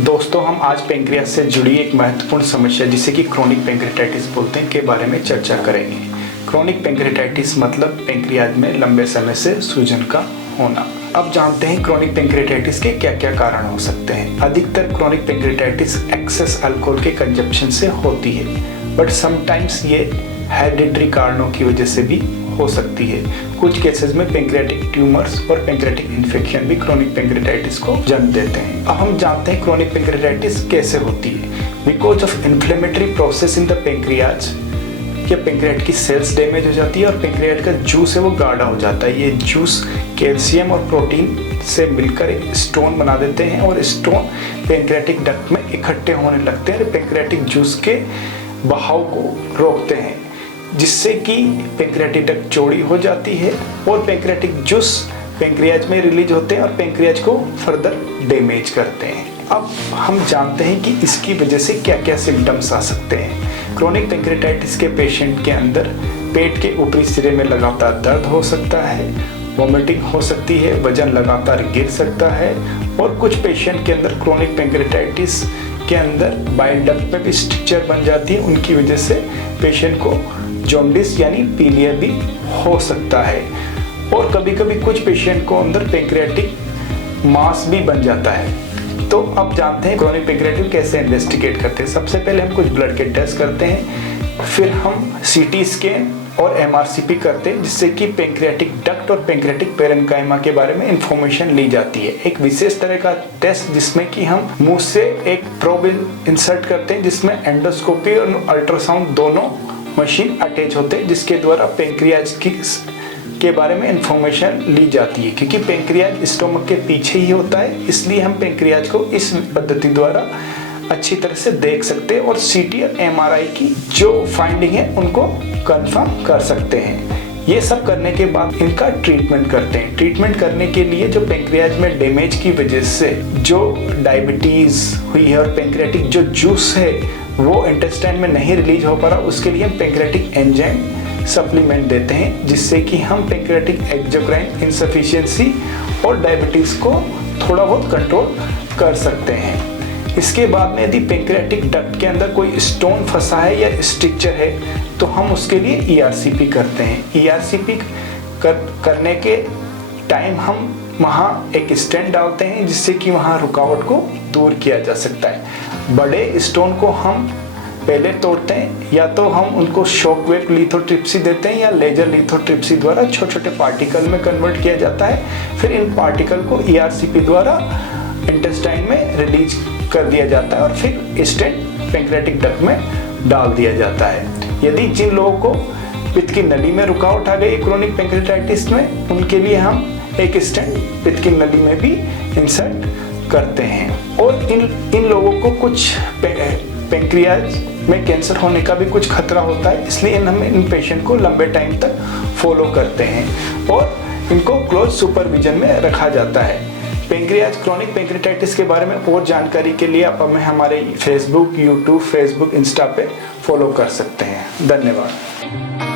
दोस्तों, हम आज पेंक्रियास से जुड़ी एक महत्वपूर्ण समस्या जिसे कि क्रोनिक पेंक्रेटाइटिस बोलते हैं के बारे में चर्चा करेंगे। क्रोनिक पेंक्रेटाइटिस मतलब पेंक्रियाज में लंबे समय से सूजन का होना। अब जानते हैं क्रोनिक पेंक्रेटाइटिस के क्या क्या कारण हो सकते हैं। अधिकतर क्रोनिक पेंक्रेटाइटिस एक्सेस अल्कोहल के कंजप्शन से होती है, बट समटाइम्स ये हेरिडिटरी कारणों की वजह से भी हो सकती है। कुछ केसेस में पेंक्रियाटिक ट्यूमर्स और पेंक्रियाटिक इन्फेक्शन भी क्रोनिक पेंक्रेटाइटिस को जन्म देते हैं। अब हम जानते हैं क्रोनिक पेंक्रेटाइटिस कैसे होती है। Because of inflammatory process in the pancreas, के पेंक्रियाट की सेल्स डैमेज हो जाती है और पेंक्रियाट का जूस है वो गाढ़ा हो जाता है। ये जूस कैल्शियम और प्रोटीन से मिलकर स्टोन बना देते हैं और स्टोन पेंक्रियाटिक डक्ट में इकट्ठे होने लगते हैं और पेंक्रियाटिक जूस के बहाव को रोकते हैं, जिससे कि पेंक्रियाटिक डक्ट चौड़ी हो जाती है और पेंक्रियाटिक जूस पेंक्रियाज में रिलीज होते हैं और पेंक्रियाज को फर्दर डैमेज करते हैं। अब हम जानते हैं कि इसकी वजह से क्या क्या सिम्टम्स आ सकते हैं। क्रोनिक पेंक्रेटाइटिस के पेशेंट के अंदर पेट के ऊपरी सिरे में लगातार दर्द हो सकता है, वॉमिटिंग हो सकती है, वजन लगातार गिर सकता है और कुछ पेशेंट के अंदर क्रोनिक पेंक्रेटाइटिस के अंदर बाइल डक्ट पे भी स्ट्रक्चर बन जाती है। उनकी वजह से पेशेंट को जॉन्डिस यानी पीलिया भी हो सकता है और कभी कभी कुछ पेशेंट को अंदर पेंक्रियाटिक मास भी बन जाता है। तो अब जानते हैं क्रोनिक पेंक्रियाटिस कैसे इन्वेस्टिगेट करते हैं। सबसे पहले हम कुछ ब्लड के टेस्ट करते हैं, फिर हम सीटी स्कैन और एमआरसीपी करते हैं, जिससे कि पेंक्रियाटिक डक्ट और पेंक्रियाटिक पेरेन्काइमा के बारे में इंफॉर्मेशन ली जाती है। एक विशेष तरह का टेस्ट जिसमें कि हम मुंह से एक प्रोब इंसर्ट करते हैं, जिसमें एंडोस्कोपी और अल्ट्रासाउंड दोनों मशीन अटैच होते हैं, जिसके द्वारा पेंक्रियाज के बारे में इंफॉर्मेशन ली जाती है। क्योंकि पेंक्रियाज स्टोमक के पीछे ही होता है, इसलिए हम पेंक्रियाज को इस पद्धति द्वारा अच्छी तरह से देख सकते हैं और सीटी और एमआरआई की जो फाइंडिंग है उनको कंफर्म कर सकते हैं। ये सब करने के बाद इनका ट्रीटमेंट करते हैं। ट्रीटमेंट करने के लिए जो पेंक्रियाज में डैमेज की वजह से जो डायबिटीज हुई है और पेंक्रियाटिक जो जूस है वो इंटेस्टाइन में नहीं रिलीज हो पा रहा, उसके लिए हम पेंक्रियाटिक एंजाइम सप्लीमेंट देते हैं, जिससे कि हम पेंक्रियाटिक एक्सोक्राइन इनसफिशिएंसी और डायबिटीज को थोड़ा बहुत कंट्रोल कर सकते हैं। इसके बाद में यदि पेंक्रियाटिक डक्ट के अंदर कोई स्टोन फंसा है या स्ट्रक्चर है तो हम उसके लिए ईआरसीपी करते हैं। ईआरसीपी करने के टाइम हम वहाँ एक स्टेंट डालते हैं, जिससे कि वहाँ रुकावट को दूर किया जा सकता है। बड़े स्टोन को हम पहले तोड़ते हैं, या तो हम उनको शॉक वेव लिथोट्रिप्सी देते हैं या लेजर लिथोट्रिप्सी द्वारा छोटे छोटे पार्टिकल में कन्वर्ट किया जाता है। फिर इन पार्टिकल को ईआरसीपी द्वारा इंटेस्टाइन में रिलीज कर दिया जाता है और फिर स्टेंट पेंक्रियाटिक डक्ट में डाल दिया जाता है। यदि जिन लोगों को पित्त की नली में रुकावट आ गई क्रोनिक पेंक्रेटाइटिस में, उनके लिए हम एक स्टेंट पित्त की नली में भी इंसर्ट करते हैं। और इन लोगों को कुछ पेंक्रियाज में कैंसर होने का भी कुछ खतरा होता है, इसलिए हम इन पेशेंट को लंबे टाइम तक फॉलो करते हैं और इनको क्लोज सुपरविजन में रखा जाता है। पेंक्रियाज क्रोनिक पेंक्रेटाइटिस के बारे में और जानकारी के लिए आप हमें हमारे फेसबुक, यूट्यूब, इंस्टा पे फॉलो कर सकते हैं। धन्यवाद।